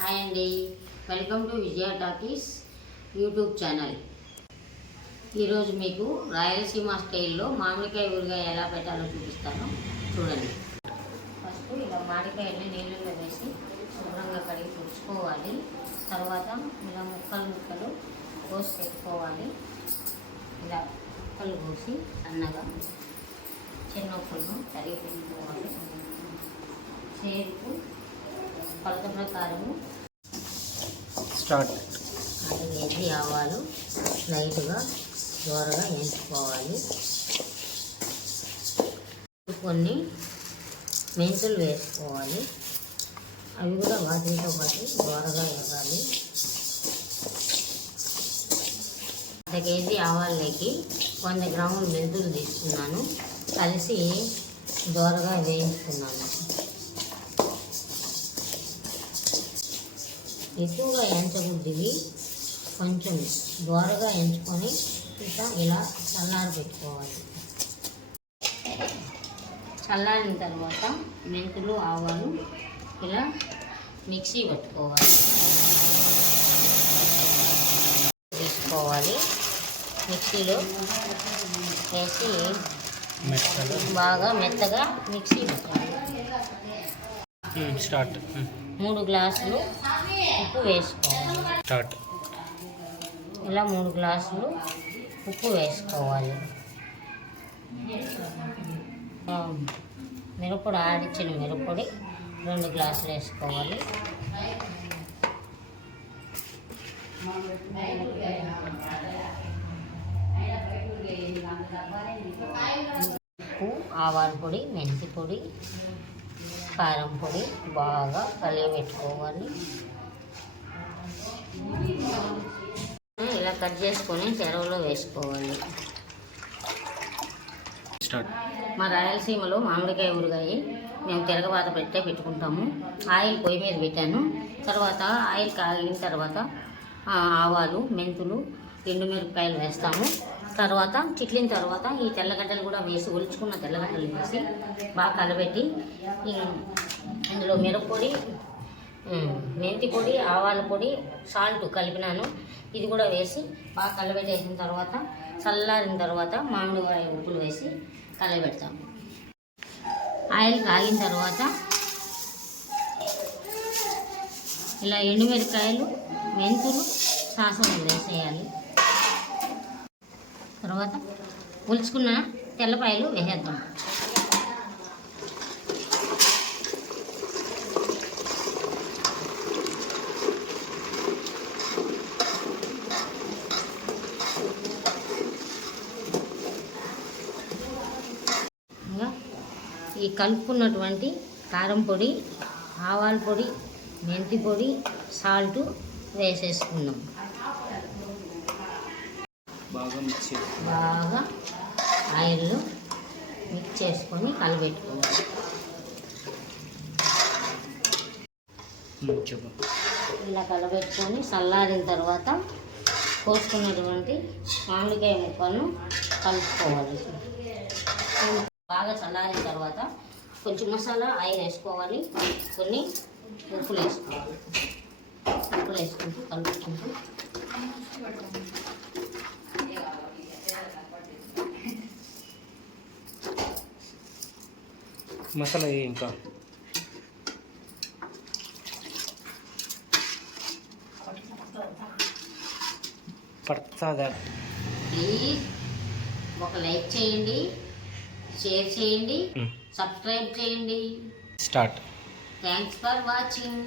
Hi అండి, welcome to Vijaya talkies YouTube channel. ఈరోజు మీకు రాయలసీమ స్టైల్లో మామిడికాయ ఊరగాయ ఎలా పెట్టాలో చూపిస్తాను, చూడండి. ఫస్ట్ ఇలా మామిడికాయల్ని నీళ్ళలో వేసి శుభ్రంగా కడిగి తుడుచుకోవాలి. తర్వాత ఇలా ముక్కలు కోసి పెట్టుకోవాలి. ఇలా ముక్కలు కోసి సన్నగా చిన్న ఉప్పులను తరిగి పెట్టుకోవాలి. చేరుకు కొలత ప్రకారము స్టార్ట్ 5 కేజీ ఆవాలు లైట్గా దూరగా వేయించుకోవాలి. కొన్ని మెంతులు వేసుకోవాలి, అవి కూడా వాటితో పాటు దూరగా వేయాలి. 1 కేజీ ఆవాలకి 100 గ్రాములు మెంతులు తీసుకున్నాను, కలిసి దూరగా వేయించుకున్నాను. ఎక్కువగా ఎంచకూడదు, కొంచెం దూరగా ఎంచుకొని ఇలా చల్లారి పెట్టుకోవాలి. చల్లారిన తర్వాత మెంతులు ఆవాలు ఇలా మిక్సీ పెట్టుకోవాలి. తీసుకోవాలి, మిక్సీలో వేసి బాగా మెత్తగా మిక్సీ పెట్టుకోవాలి. స్టార్ట్ 3 గ్లాసులు ఉప్పు వేసుకోవాలి. ఇలా 3 గ్లాసులు ఉప్పు వేసుకోవాలి. మిరప్పొడి ఆడిచ్చిన మిరప్పొడి 2 గ్లాసులు వేసుకోవాలి. ఉప్పు, ఆవాల పొడి, మెంతి పొడి, కారం పొడి బాగా కలియబెట్టుకోవాలి. ఇలా కట్ చేసుకొని చెరవలో వేసుకోవాలి. మా రాయలసీమలో మామిడికాయ ఊరగాయ మేము తిరగబాత పెట్టుకుంటాము. ఆయిల్ పొయ్యి మీద పెట్టాను. తర్వాత ఆయిల్ కాగిన తర్వాత ఆవాలు, మెంతులు, ఎండుమిరపకాయలు వేస్తాము. తర్వాత చిట్లిన తర్వాత ఈ తెల్లగడ్డలు కూడా వేసి, ఒలుచుకున్న తెల్లగడ్డలు వేసి బాగా కలబెట్టి ఇందులో మిరప్పొడి, మెంతి పొడి, ఆవాల పొడి, సాల్ట్ కలిపినాను. ఇది కూడా వేసి బాగా కలబెట్టేసిన తర్వాత చల్లారిన తర్వాత మామిడికాయ ఉప్పులు వేసి కలబెడతాము. ఆయిల్ కాగిన తర్వాత ఇలా ఎండుమిరపకాయలు, మెంతులు, సాసం వేసేయాలి. తర్వాత ఒలుచుకున్న తెల్లపాయలు వేసేద్దాం. ఈ కలుపుకున్నటువంటి కారం పొడి, ఆవాల పొడి, మెంతి పొడి, సాల్ట్ వేసేసుకుందాం. బాగా ఆయిల్లో మిక్స్ చేసుకొని కలబెట్టుకోవాలి. ఇలా కలబెట్టుకొని చల్లారిన తర్వాత కోసుకున్నటువంటి మామిడికాయ ముక్కలను కలుపుకోవాలి. బాగా చల్లారిన తర్వాత కొంచెం మసాలా ఆయిల్ వేసుకోవాలి, కొన్ని ఉప్పులు వేసుకోవాలి. ఉప్పులు వేసుకుంటూ కలుపుకుంటూ మసాలా ఇంకా పడుతుందా? ప్లీజ్ ఒక లైక్ చేయండి, షేర్ చేయండి, సబ్స్క్రైబ్ చేయండి. స్టార్ట్. Thanks for watching.